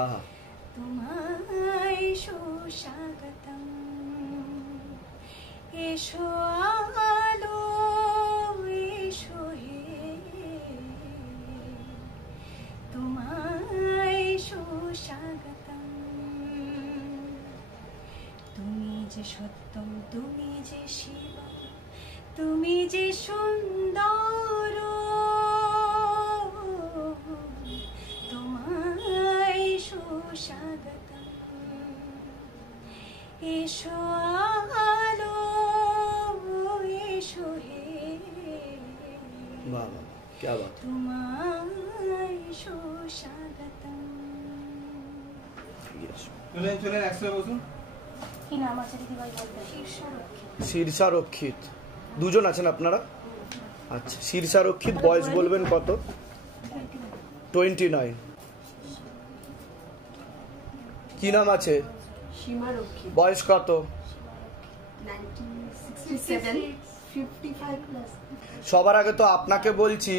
আহা তোমায় সুস্বাগতম এসো আলো এসো হে তোমায় সুস্বাগতম তুমি যে সত্যম তুমি যে শিব তুমি যে সুন্দর তোমায় সুস্বাগতম এসো আলো এসো হে বাহ বাহ क्या बात তোমায় সুস্বাগতম। यस চলেন একসাথে বসুন। কি নাম আছে দিদিভাই বলবেন? শীর্ষারক্ষিত দুজন আছেন আপনারা? আচ্ছা শীর্ষারক্ষিত বয়স বলবেন কত? 29। কি নাম আছে? সীমা রক্ষিত। বয়স কত? 1967 55 প্লাস। সবার আগে তো আপনাকে বলছি,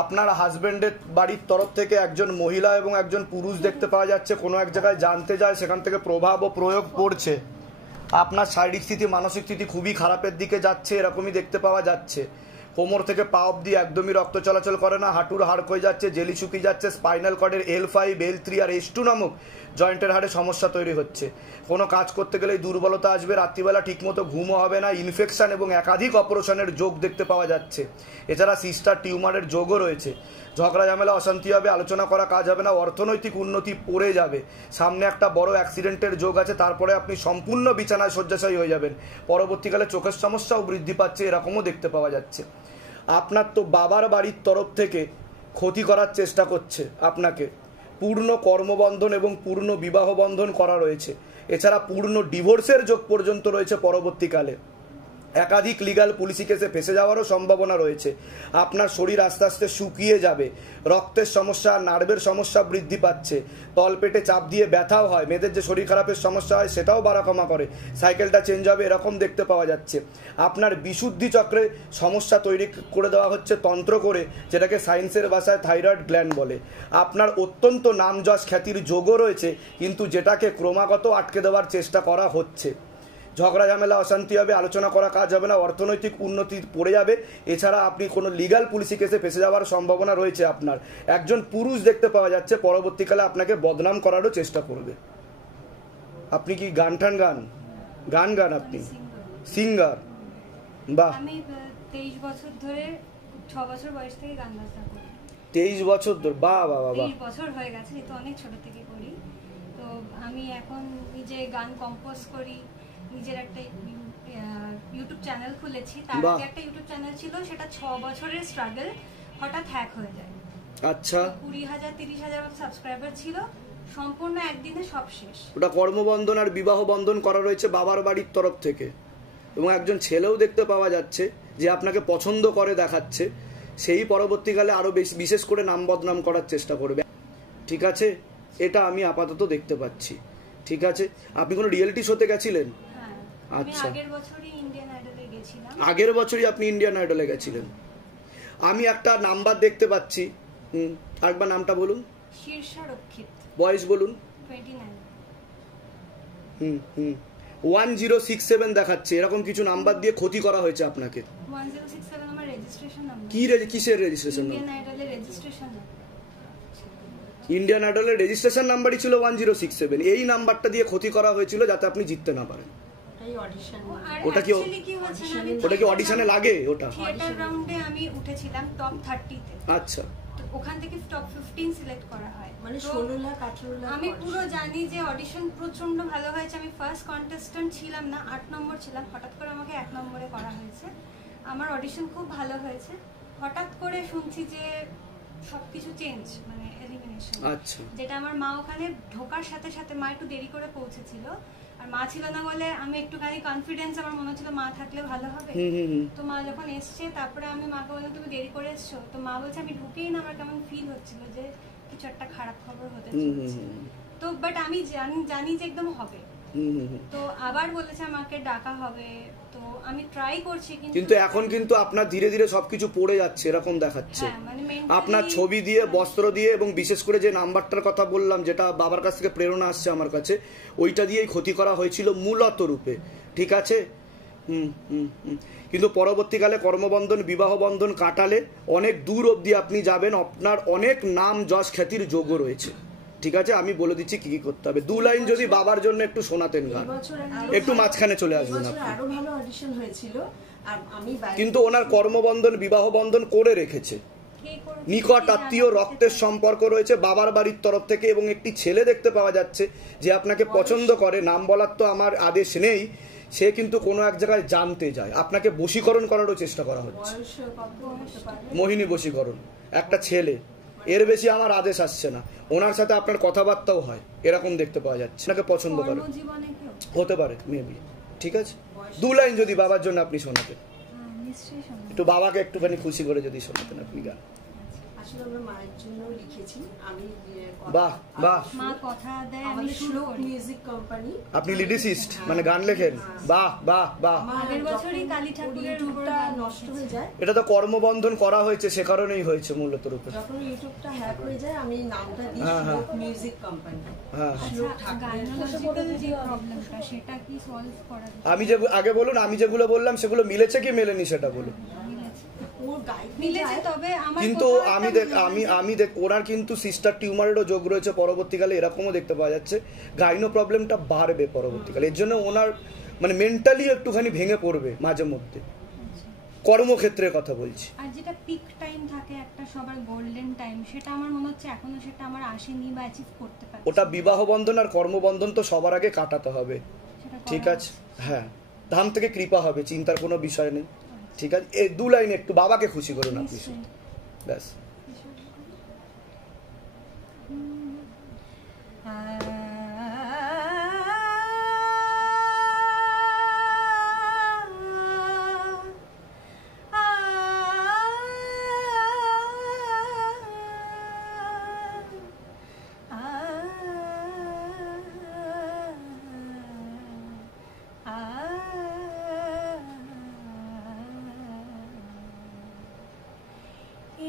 আপনার হাজবেন্ডের বাড়ির তরফ থেকে একজন মহিলা এবং একজন পুরুষ দেখতে পাওয়া যাচ্ছে, কোনো এক জায়গায় জানতে যায়, সেখান থেকে প্রভাব ও প্রয়োগ পড়ছে। আপনার শারীরিক স্থিতি মানসিক স্থিতি খুবই খারাপের দিকে যাচ্ছে, এরকমই দেখতে পাওয়া যাচ্ছে। কোমর থেকে পা অবধি একদমই রক্ত চলাচল করে না, হাঁটুর হাড় ক্ষয়ে যাচ্ছে, জেলি শুকিয়ে যাচ্ছে, স্পাইনাল কর্ডের L5 L3 আর S2 নামক জয়েন্টের হাড়ে সমস্যা তৈরি হচ্ছে। কোনো কাজ করতে গেলেই দুর্বলতা আসবে, রাত্রিবেলা ঠিকমতো ঘুমও হবে না, ইনফেকশন এবং একাধিক অপারেশনের যোগ দেখতে পাওয়া যাচ্ছে। এছাড়া সিস্টার টিউমারের যোগও রয়েছে। ঝগড়া ঝামেলা অশান্তি হবে, আলোচনা করা কাজ হবে না, অর্থনৈতিক উন্নতি পড়ে যাবে। সামনে একটা বড় অ্যাক্সিডেন্টের যোগ আছে, তারপরে আপনি সম্পূর্ণ বিছানায় শয্যাশায়ী হয়ে যাবেন। পরবর্তীকালে চোখের সমস্যাও বৃদ্ধি পাচ্ছে, এরকমও দেখতে পাওয়া যাচ্ছে। আপনার তো বাবার বাড়ির তরফ থেকে ক্ষতি করার চেষ্টা করছে আপনাকে। পূর্ণ কর্মবন্ধন এবং পূর্ণ বিবাহ বন্ধন করা রয়েছে। এছাড়া পূর্ণ ডিভোর্সের যোগ পর্যন্ত রয়েছে পরবর্তীকালে। একাধিক লিগ্যাল পুলিশি কেসে ফেসে যাওয়ারও সম্ভাবনা রয়েছে। আপনার শরীর আস্তে আস্তে শুকিয়ে যাবে, রক্তের সমস্যা নার্ভের সমস্যা বৃদ্ধি পাচ্ছে, তলপেটে চাপ দিয়ে ব্যথাও হয়, মেয়েদের যে শরীর খারাপের সমস্যা হয় সেটাও বাড়া কমা করে, সাইকেলটা চেঞ্জ হবে, এরকম দেখতে পাওয়া যাচ্ছে। আপনার বিশুদ্ধি চক্রে সমস্যা তৈরি করে দেওয়া হচ্ছে তন্ত্র করে, যেটাকে সায়েন্সের ভাষায় থাইরয়েড গ্ল্যান্ড বলে। আপনার অত্যন্ত নাম যশ খ্যাতির যোগও রয়েছে, কিন্তু যেটাকে ক্রমাগত আটকে দেওয়ার চেষ্টা করা হচ্ছে। ঝগড়া ঝামেলা অশান্তি হবে, আলোচনা করা কাজ হবে না, অর্থনৈতিক উন্নতি পড়ে যাবে। এছাড়া আপনি কোনো লিগ্যাল পুলিশি কেসে ফেসে যাওয়ার সম্ভাবনা রয়েছে। আপনার একজন পুরুষ দেখতে পাওয়া যাচ্ছে, পরবর্তীকালে আপনাকে বদনাম করারও চেষ্টা করবে। আপনি কি গান টান গান আপনি সিঙ্গার? বাহ। আমি 23 বছর ধরে 6 বছর বয়স থেকে গান বাজনা করি। 23 বছর ধরে? বাহ বাহ বাহ। 23 বছর হয়ে গেছে, তো অনেক ছোট থেকে করি। তো আমি এখন নিজে গান কম্পোজ করি, নিজের একটা ইউটিউব চ্যানেল খুলেছি। তার আগে একটা ইউটিউব চ্যানেল ছিল, সেটা 6 বছরের স্ট্রাগল হঠাৎ হ্যাক হয়ে যায়। আচ্ছা। 20,000 30,000 মতো সাবস্ক্রাইবার ছিল, সম্পূর্ণ একদিনে সব শেষ। ওটা কর্মবন্ধন আর বিবাহ বন্ধন করা রয়েছে বাবার বাড়ির তরফ থেকে, এবং একজন ছেলেও দেখতে পাওয়া যাচ্ছে যে আপনাকে পছন্দ করে দেখাচ্ছে, সেই পরবর্তীকালে আরো বেশি বিশেষ করে নাম বদনাম করার চেষ্টা করবে। ঠিক আছে, এটা আমি আপাতত দেখতে পাচ্ছি। ঠিক আছে, আপনি কোনো রিয়েলিটি শোতে গেছিলেন? আচ্ছা, আগের বছরই ইন্ডিয়ান আইডলে গেছিলাম। আগের বছরই আপনি ইন্ডিয়ান আইডলে গেছিলেন। আমি একটা নাম্বার দেখতে পাচ্ছি, আরেকবার নামটা বলুন। শীর্ষারক্ষিত। বয়স বলুন। 29। 1067 দেখাচ্ছে। এরকম কিছু নাম্বার দিয়ে ক্ষতি করা হয়েছে আপনাকে। 1067 আমার রেজিস্ট্রেশন নাম্বার। কিসের রেজিস্ট্রেশন নাম্বার? ইন্ডিয়ান আইডলের রেজিস্ট্রেশন নাম্বার। ইন্ডিয়ান আইডলের রেজিস্ট্রেশন নাম্বারই ছিল 1067। এই নাম্বারটা দিয়ে ক্ষতি করা হয়েছিল যাতে আপনি জিততে না পারেন। ওটা কি অডিশনে লাগে? ওটা থিয়েটার রাউন্ডে আমি উঠেছিলাম টপ 30 তে। আচ্ছা, ওখান থেকে টপ 15 সিলেক্ট করা হয়, মানে 16 লাখ 18 লাখ। আমি পুরো জানি যে অডিশন প্রচন্ড ভালো হয়েছে। আমি ফার্স্ট কন্টেস্ট্যান্ট ছিলাম না, 8 নম্বর ছিলাম। হঠাৎ করে আমাকে 1 নম্বরে করা হয়েছে। আমার অডিশন খুব ভালো হয়েছে। হঠাৎ করে শুনছি যে সবকিছু চেঞ্জ, মানে এলিমিনেশন। আচ্ছা, যেটা আমার মা ওখানে ঢোকার সাথে সাথে, মা একটু দেরি করে পৌঁছেছিল, আর মা ছিল না বলে আমি একটুখানি কনফিডেন্স, আমার মনে হচ্ছিল মা থাকলে ভালো হবে। তো মা যখন এসছে, তারপরে আমি মাকে বললাম তুমি দেরি করে এসছো। তো মা বলছে আমি ঢুকেই না, আমার কেমন ফিল হচ্ছিল যে কিছু একটা খারাপ খবর হতে চলেছে। তো বাট আমি জানি যে একদম হবে, তো আবার বলেছে আমাকে ডাকা হবে, তো আমি ট্রাই করছি, কিন্তু এখন কিন্তু আপনার ধীরে ধীরে সবকিছু পড়ে যাচ্ছে এরকম দেখাচ্ছে। হ্যাঁ, মানে mentally আপনার ছবি দিয়ে, বস্ত্র দিয়ে এবং বিশেষ করে যে নাম্বারটার কথা বললাম, যেটা বাবার কাছ থেকে প্রেরণা আসছে আমার কাছে, ওইটা দিয়েই ক্ষতি করা হয়েছিল মূলত রূপে, ঠিক আছে? কিন্তু পরবর্তীকালে কর্মবন্ধন, বিবাহ বন্ধন কাটালে অনেক দূর অবধি আপনি যাবেন, আপনার অনেক নাম যশ খ্যাতির যোগ্য রয়েছে, ঠিক আছে? আমি বলে দিচ্ছি কি কি করতে হবে। 2 লাইন যদি বাবার জন্য একটু শোনাতেন গান, একটু মাঝখানে চলে আসবেন আপনি। আরো ভালো অডিশন হয়েছিল, আর আমি কিন্তু ওনার কর্মবন্ধন, বিবাহ বন্ধন করে রেখেছে, নিকট আত্মীয়, রক্তের সম্পর্ক রয়েছে বাবার বাড়ির তরফ থেকে, এবং একটি ছেলে দেখতে পাওয়া যাচ্ছে যে আপনাকে পছন্দ করে। নাম বলার তো আমার আদেশ নেই, সে কিন্তু কোনো এক জায়গায় জানতে যায়, আপনাকে বশীকরণ করারও চেষ্টা করা হচ্ছে, মোহিনী বশীকরণ। একটা ছেলে, এর বেশি আমার আদেশ আসছে না। ওনার সাথে আপনার কথাবার্তাও হয়, এরকম দেখতে পাওয়া যাচ্ছে, আপনাকে পছন্দ করে, হতে পারে মেবি, ঠিক আছে? 2 লাইন যদি বাবার জন্য আপনি শোনাতেন, একটু বাবাকে একটুখানি খুশি করে যদি শোনাতেন আপনি গান। আসলে আমরা মায়ের জন্য লিখেছি। আমি বাহ বাহ, মা কথা দেয় আমি আমাদের শুরু শ্লোক করি। মিউজিক কোম্পানি, আপনি লিরিসিস্ট, মানে গান লেখেন, বাহ বাহ বাহ। আগের বছরই কালী ঠাকুরের ইউটিউবটা নষ্ট হয়ে যায়, এটা তো কর্মবন্ধন করা হয়েছে, সে কারণেই হয়েছে মূলত রূপে। যখন ইউটিউবটা হ্যাক হয়ে যায় আমি নামটা দিই হ্যাঁ, হ্যাঁ। শ্লোক মিউজিক কোম্পানি। হ্যাঁ, আচ্ছা, গাইনোলজিক্যাল যে প্রবলেমটা সেটা কি সলভ করা যায়? আমি যে আগে বলুন, আমি যেগুলো বললাম সেগুলো মিলেছে কি মেলেনি সেটা বলুন। ওর গাইড মিলেছে, তবে আমার কিন্তু কোথাও আমি একটা আমি ওনার কিন্তু সিস্টার টিউমারেরও যোগ রয়েছে পরবর্তীকালে, এরকমও দেখতে পাওয়া যাচ্ছে। গাইনো প্রবলেমটা বাড়বে পরবর্তীকালে, এর জন্য ওনার মানে মেন্টালি একটুখানি ভেঙে পড়বে মাঝে মধ্যে, কর্মক্ষেত্রের কথা বলছি। আর যেটা পিক টাইম থাকে একটা সবার গোল্ডেন টাইম, সেটা আমার মনে হচ্ছে এখনো সেটা আমার আসেনি বা অ্যাচিভ করতে পারছি। ওটা বিবাহ বন্ধন আর কর্মবন্ধন তো সবার আগে কাটাতে হবে, সেটা ঠিক করা আছে? হ্যাঁ, ধাম থেকে কৃপা হবে, চিন্তার কোনো বিষয় নেই, ঠিক আছে? এই 2 লাইন একটু বাবাকে খুশি করুন আপনি শুধু, ব্যাস।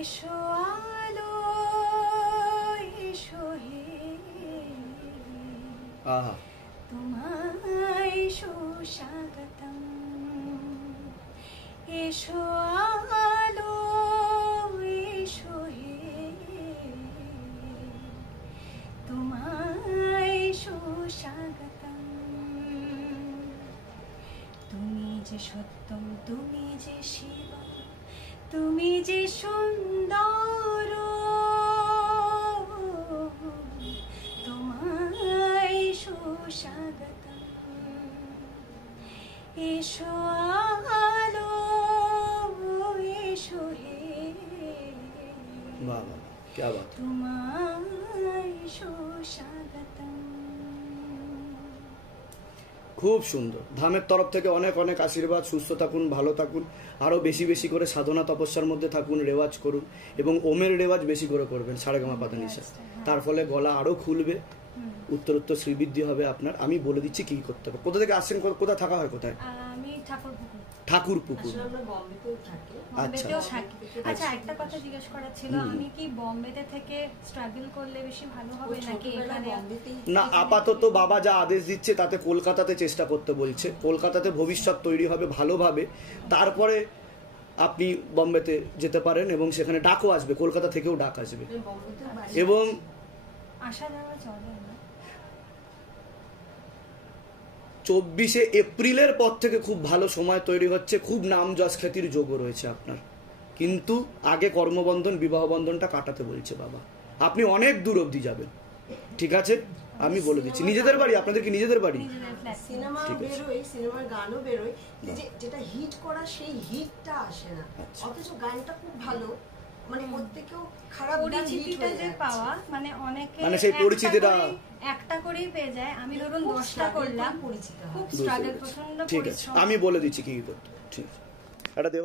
এসো আলো, এসো হে, আহা, তোমায় সুস্বাগতম। এসো আলো, এসো হে, তোমায় সুস্বাগতম। তুমি যে সত্যম, তুমি যে শিব, তুমি যে সুন্দর, তোমায় সুস্বাগতম। এসো আলো, এসো হে, বাহ বাহ, क्या बात। তোমায় সুস্বাগতম। খুব সুন্দর। ধামের তরফ থেকে অনেক অনেক আশীর্বাদ, সুস্থ থাকুন, ভালো থাকুন, আরও বেশি বেশি করে সাধনা তপস্যার মধ্যে থাকুন, রেওয়াজ করুন, এবং ওমের রেওয়াজ বেশি করে করবেন, সারেগামা পাধানিসা। তার ফলে গলা আরও খুলবে, উত্তরোত্তর শ্রীবৃদ্ধি হবে আপনার। আমি বলে দিচ্ছি কি করতে হবে। কোথা থেকে আসছেন, কোথায় থাকা হয়, কোথায়? আমি ঠাকুরপুকুর। ঠাকুরপুকুর, আসলে আমরা বম্বেতেও থাকি। বম্বেতেও থাকি। আচ্ছা, একটা কথা জিজ্ঞেস করার ছিল, আমি কি বম্বেতে থেকে স্ট্রাগল করলে বেশি ভালো হবে নাকি এখানে? না, আপাতত বাবা যা আদেশ দিচ্ছে তাতে কলকাতাতে চেষ্টা করতে বলছে। কলকাতাতে ভবিষ্যৎ তৈরি হবে ভালোভাবে, তারপরে আপনি বম্বেতে যেতে পারেন, এবং সেখানে ডাকও আসবে, কলকাতা থেকেও ডাক আসবে। এবং আসা যাওয়া চলে না? 24শে এপ্রিলের পর থেকে খুব ভালো সময় তৈরি হচ্ছে, খুব নাম যশ খ্যাতির যোগও রয়েছে আপনার। কিন্তু আগে কর্মবন্ধন, বিবাহ বন্ধনটা কাটাতে বলছে বাবা। আপনি অনেক দূর অবধি যাবেন, ঠিক আছে? আমি বলে দিচ্ছি। নিজেদের বাড়ি আপনাদের কি? নিজেদের বাড়ি? সিনেমা বেরোয়, সিনেমার গানও বেরোয়, যেটা হিট করা সেই হিটটা আসে না, অথচ গানটা খুব ভালো, মানে প্রত্যেকেও খারাপ গান হিট পরিচিতিটা হয়ে যে যাচ্ছে। পাওয়া, মানে অনেকে মানে সেই পরিচিতিটা একটা করেই পেয়ে যায়। আমি ধরুন 10টা করলাম, পরিচিত খুব স্ট্রাগল, প্রচন্ড ঠিক আছে, পরিশ্রম। আমি বলে দিচ্ছি কি করতে। ঠিক আছে, একটা দেহ